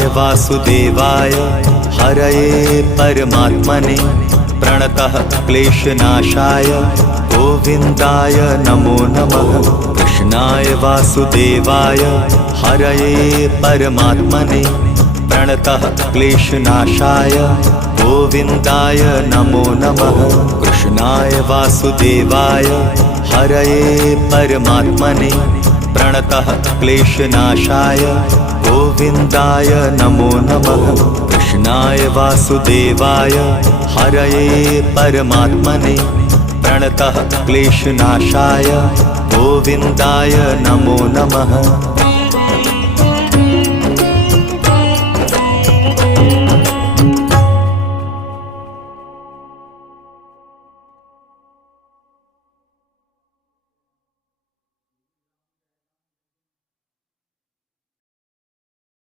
कृष्णाय वासुदेवाय हरये परमात्मने प्रणतः क्लेशनाशाय गोविन्दाय नमो नमः। कृष्णाय वासुदेवाय हरये परमात्मने प्रणतः क्लेशनाशाय गोविन्दाय नमो नमः। कृष्णाय वासुदेवाय हरये परमात्मने प्रणतः क्लेशनाशाय गोविन्दाय नमो नमः। कृष्णाय वासुदेवाय हरये परमात्मने प्रणतः क्लेशनाशाय गोविन्दाय नमो नमः।